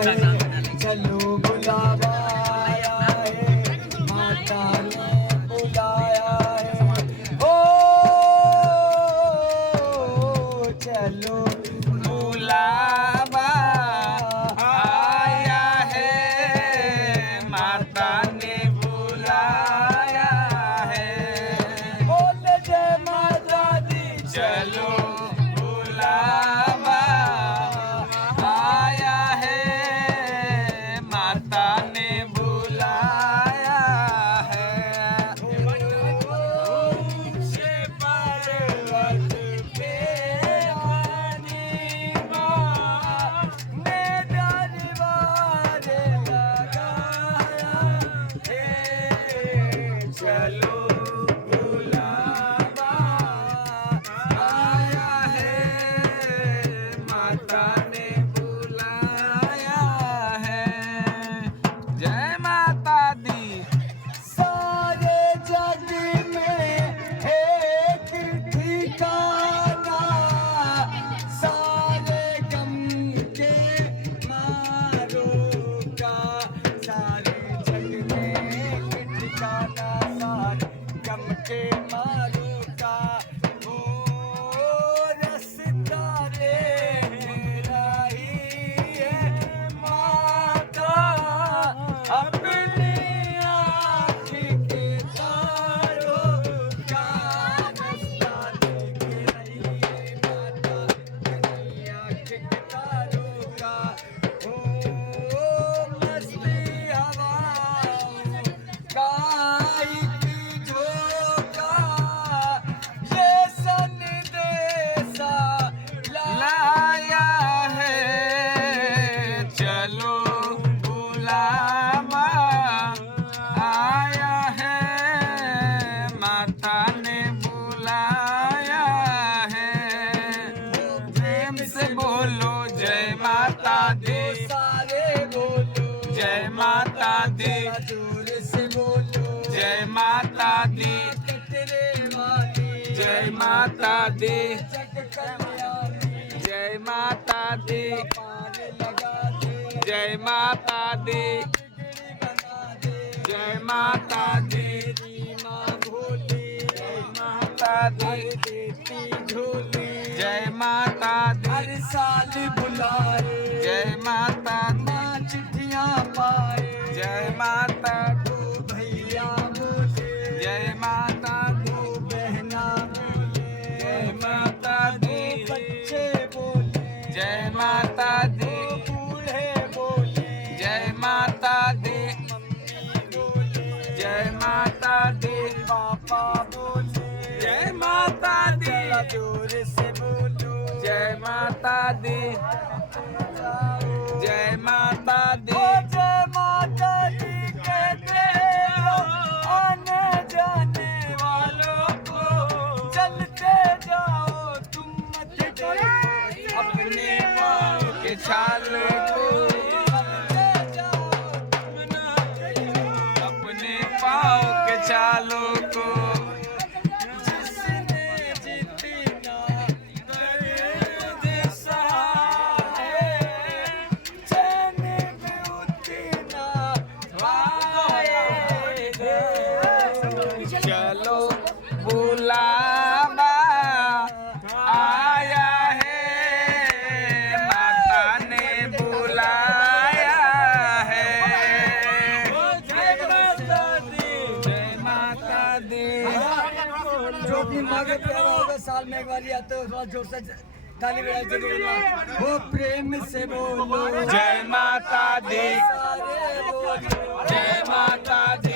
है, चलो बुलावा आया है, माता ने बुलाया है। ओ चलो बुलावा आया है, माता ने बुलाया है। बोल जय माता दी, चलो बुलावा आया है, माता ने बुलाया है। ऊंचे पर्वत पे आनी माँ ने दरबार लगाया है, चलो बुलावा आया है, माता ने बुलाया है। जय माता दी। सारे जग में एक ठिकाना, सारे गम के मारों का, सारे जग में एक ठिकाना, सारे गम के मारों का। ओ रास्ता रे मेरा ही है माता, अपनी आँख के तारों का रास्ता देख रही है माता, अपनी आँख के तारों का। ओ मस्ती हवाओं का एक झोंका, ये संदेशा लाया है, चलो बुलावा आया है, माता ने बुलाया है। प्रेम से बोलो जय माता दी, सारे बोलो जय माता दी, जोर से बोलो जय माता दी, कटरे वाली, जय माता दी, जग कल्याणी, जय माता दी, पार लगा दे, जय माता दी, बिगड़ी बना दे, जय माता दी, तेरी माँ भोली, जय माता दी, देती झोली, जय माता दी, हर साल बुलाए, जय माता दी, माँ चिट्ठियाँ पाए, जय माता दी, ओ भैया बोले, जय माता दी, ओ बहना बोले, जय माता दी, बच्चे बोले, जय माता दी, ओ बूढ़े बोले, जय माता दी, मम्मी बोले, जय माता दी, पापा बोले, जय माता दी, जरा जोर से बोलो, जय माता दी, जाओ। जय माता दी, ओ जय माता दी कहते हो आने जाने वालों को, चलते जाओ तुम मत डरो, अपने पाँव के छाल को, चलते जाओ तुम ना डरो, अपने पाँव के छालों को, जिसने जितना दर्द सहा है, चैन में उतना पाएगा। चलो बुलावा आया है, माता ने बुलाया है। जय माता दी, जय माता दी, जो भी मांगे प्यारा होगा, साल में एक बार आते हो, थोड़ा जोर से ताली बजाई जरूर, वो प्रेम से बोलो, जय माता दी, सारे बोलो, जय माता दी,